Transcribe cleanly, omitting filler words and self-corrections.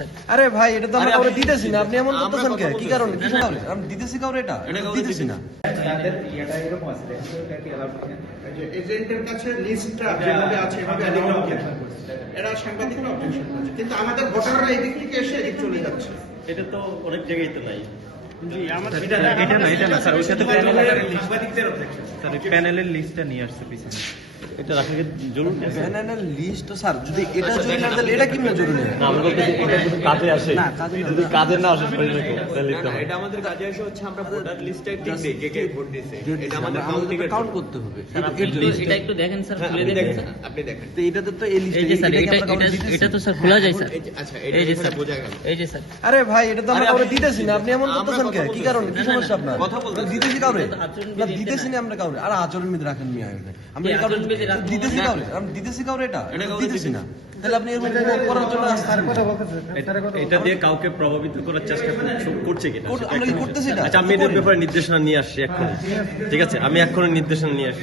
Sir. আরে ভাই এটা তো আমরা কাউরে দিতেছি না, আপনি এমন করতেছেন কেন? কি কারণে? কি কারণে আমি দিতেছি কাউরে? এটা দিতেছি না। তাদের ইয়েটা এরকম আছে, দেখেন তো এটা কি অ্যালাউড কিনা। এই যে এজেন্টের কাছে লিস্টটা যেভাবে আছে এভাবে অ্যালাউড কিনা, এরা সাংবাদিকরা অবজেকশন করছে, কিন্তু আমাদের ভোটাররা এই দিক থেকে এসে এদিক চলে যাচ্ছে। এটা তো অনেক জায়গায় তো নাই। এটা না স্যার, ওই সাথে প্যানেলের লিস্টটা নিয়ে আসছে পিছনে। এটা রাখা কি জরুরি আছে? প্যানেলের লিস্ট তো স্যার, যদি এটা জরুরি না তাহলে এটা কিভাবে জরুরি? না, আমরা বলতে চাই এটা যদি কাজে আসে, না, কাজে না। যদি কাজে না আসে তাহলে লিখতে হবে। এটা আমাদের কাজে আসে হচ্ছে আমরা ভোটার লিস্টে টিক দেই কে কে ভোট দিয়েছে, এটা আমাদের আমাদের কাউন্ট করতে হবে। স্যার আপনি এটা একটু দেখেন স্যার, খুলে আপনি দেখেন দেখেন, স্যার। আপনি দেখেন। তো এটাতে তো এই লিস্ট, এই যে স্যার, এটা তো স্যার খোলা যায় স্যার। আচ্ছা এই যে এটা স্যার, বোঝা গেল। এই যে স্যার। আরে ভাই এটা তো আমরা আরে কাউরে আপনি- দিতেছি না, আপনি এমন করতেছেন আমরা কেন? কথা কি কারণে? কি সমস্যা আপনার? কথা বলতেছি। দিতেছি কাউরে? আচরণবিধি না দিতেছি না আমরা কাউরে। আর আচরণবিধি রাখেন মিয়া এখানে। আমরা এই এই কাউরে আচরণবিধি রাখবো দিতেছি না। কাউরে? আমরা দিতেছি কাউরে? এটা এটা কাউরে দিতেছি না। তাহলে আপনি এরকম করার জন্য আসছেন। এটা দিয়ে কাউকে প্রভাবিত করার চেষ্টা করছে কিনা? আমরা কি করতেছি না? আচ্ছা, আমি এদের ব্যাপারে নির্দেশনা নিয়ে আসছি এখন। ঠিক আছে, আমি এখন নির্দেশনা নিয়ে আসছি।